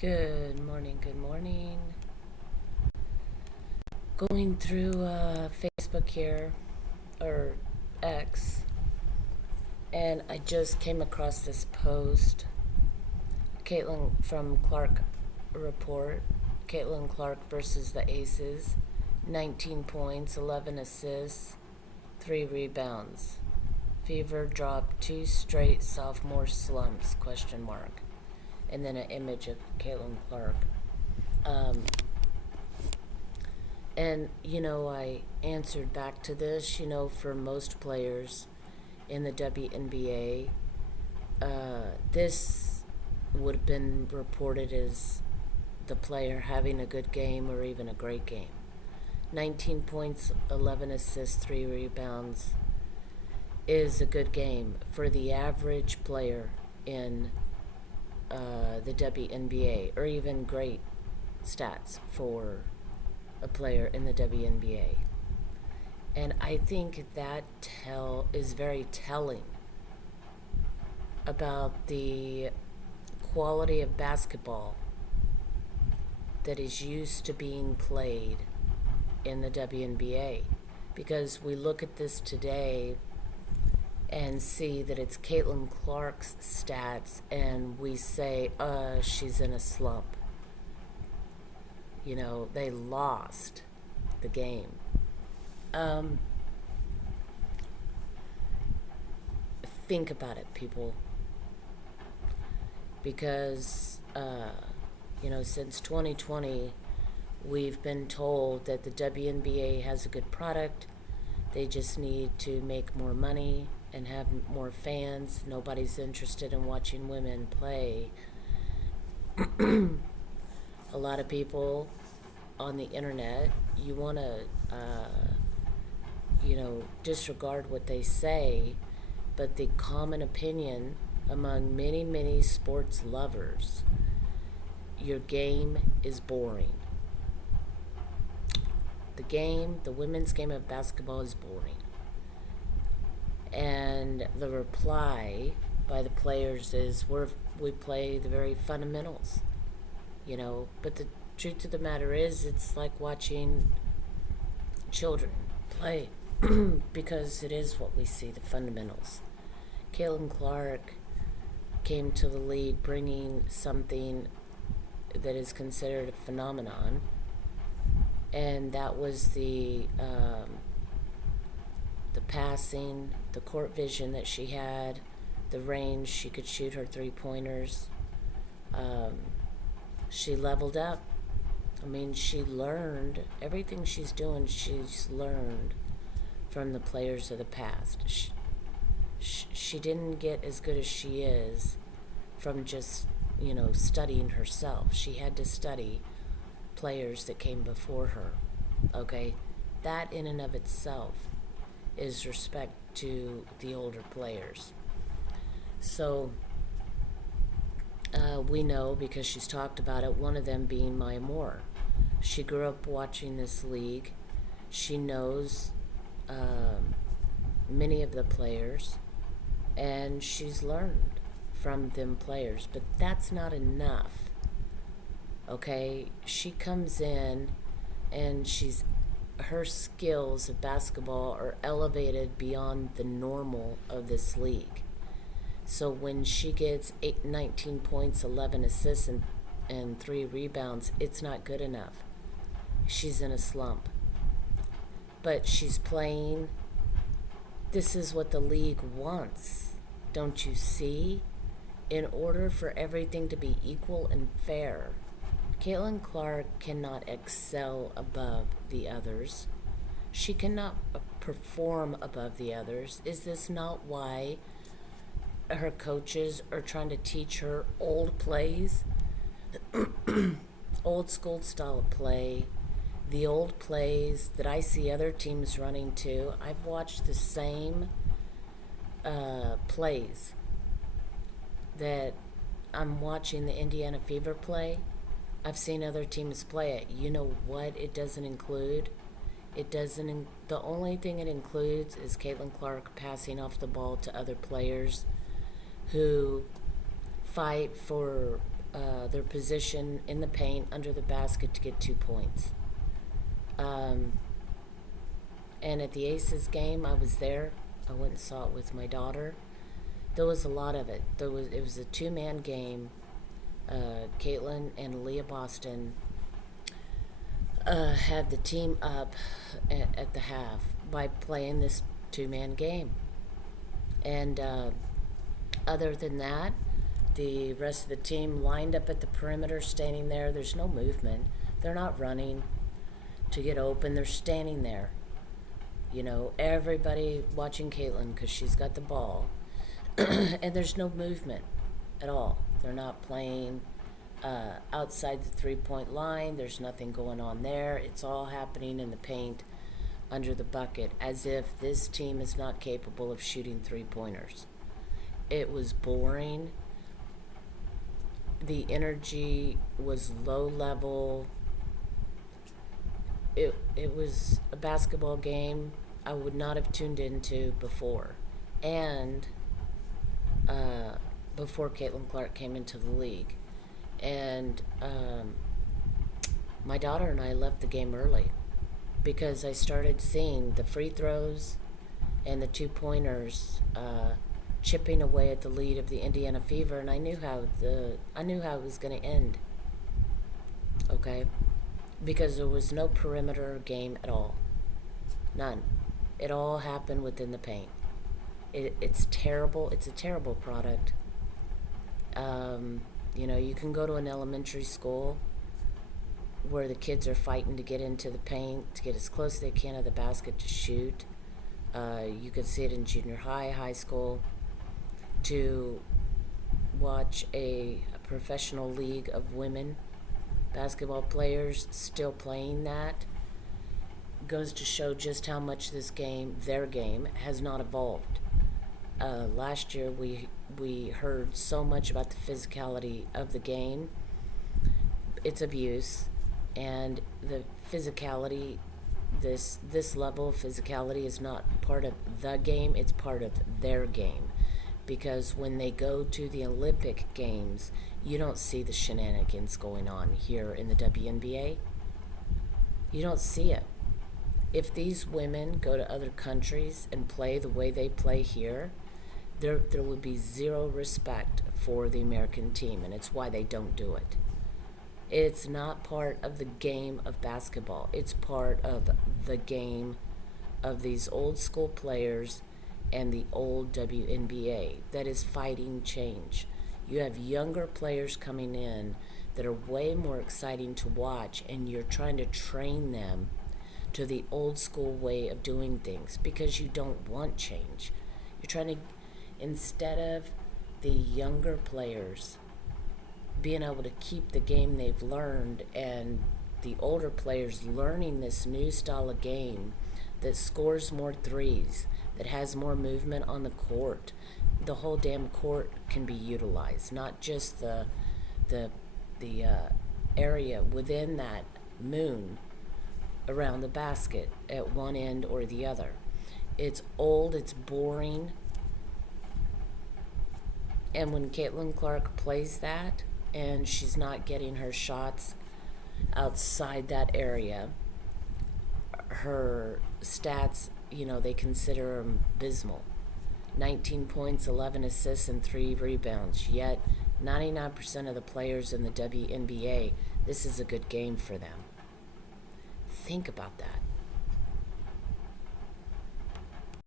Good morning, good morning. Going through Facebook here, or X, and I just came across this post. Caitlin from Clark Report. Caitlin Clark versus the Aces. 19 points, 11 assists, 3 rebounds. Fever dropped 2 straight sophomore slumps, question mark. And then an image of Caitlin Clark. And, I answered back to this, for most players in the WNBA, this would have been reported as the player having a good game or even a great game. 19 points, 11 assists, 3 rebounds is a good game for the average player in the WNBA, or even great stats for a player in the WNBA. And I think that is very telling about the quality of basketball that is used to being played in the WNBA. Because we look at this today and see that it's Caitlin Clark's stats, and we say, she's in a slump. They lost the game. Think about it, people. Because, since 2020, we've been told that the WNBA has a good product. They just need to make more money and have more fans. Nobody's interested in watching women play. A lot of people on the internet, you want to, disregard what they say, but the common opinion among many, many sports lovers, your game is boring. The women's game of basketball is boring. And the reply by the players is, we play the very fundamentals. But the truth of the matter is, it's like watching children play because it is what we see, the fundamentals. Caitlin Clark came to the league bringing something that is considered a phenomenon, and that was the passing, the court vision that she had, the range. She could shoot her 3-pointers. She leveled up. She learned everything she's doing. She's learned from the players of the past. She didn't get as good as she is from just, studying herself. She had to study players that came before her. Okay? That in and of itself is respect to the older players. So, we know, because she's talked about it, one of them being Maya Moore. She grew up watching this league. She knows many of the players, and she's learned from them players. But that's not enough. Okay? She comes in, and her skills of basketball are elevated beyond the normal of this league. So when she gets 19 points, 11 assists, and 3 rebounds, it's not good enough. She's in a slump. But she's playing. This is what the league wants. Don't you see? In order for everything to be equal and fair, Caitlin Clark cannot excel above the others. She cannot perform above the others. Is this not why her coaches are trying to teach her old plays? Old school style of play. The old plays that I see other teams running too. I've watched the same plays that I'm watching the Indiana Fever play. I've seen other teams play it. You know what it doesn't include? The only thing it includes is Caitlin Clark passing off the ball to other players who fight for their position in the paint under the basket to get 2 points. Um, and at the Aces game, I was there. I went and saw it with my daughter. There was a lot of it. It was a two-man game. Caitlin and Leah Boston had the team up at the half by playing this two-man game. And other than that, the rest of the team lined up at the perimeter, standing there. There's no movement. They're not running to get open. They're standing there. You know, everybody watching Caitlin because she's got the ball. And there's no movement at all. They're not playing outside the three-point line. There's nothing going on there. It's all happening in the paint under the bucket, as if this team is not capable of shooting three-pointers. It was boring. The energy was low level. It was a basketball game I would not have tuned into before. And before Caitlin Clark came into the league. And my daughter and I left the game early because I started seeing the free throws and the two-pointers chipping away at the lead of the Indiana Fever, and I knew how it was going to end. Okay? Because there was no perimeter game at all. None. It all happened within the paint. It's terrible. It's a terrible product. You know, you can go to an elementary school where the kids are fighting to get into the paint, to get as close as they can to the basket to shoot. You could see it in junior high school. To watch a professional league of women basketball players still playing that goes to show just how much their game, has not evolved. Last year we heard so much about the physicality of the game, its abuse, and the physicality. This level of physicality is not part of the game; it's part of their game. Because when they go to the Olympic Games, you don't see the shenanigans going on here in the WNBA. You don't see it. If these women go to other countries and play the way they play here, there would be zero respect for the American team, and it's why they don't do it. It's not part of the game of basketball. It's part of the game of these old school players and the old WNBA that is fighting change. You have younger players coming in that are way more exciting to watch, and you're trying to train them to the old school way of doing things because you don't want change. You're trying to, instead of the younger players being able to keep the game they've learned and the older players learning this new style of game that scores more threes, that has more movement on the court. The whole damn court can be utilized, not just the area within that moon around the basket at one end or the other. It's old, it's boring. And when Caitlin Clark plays that and she's not getting her shots outside that area, her stats, they consider them abysmal. 19 points, 11 assists, and 3 rebounds. Yet, 99% of the players in the WNBA, this is a good game for them. Think about that.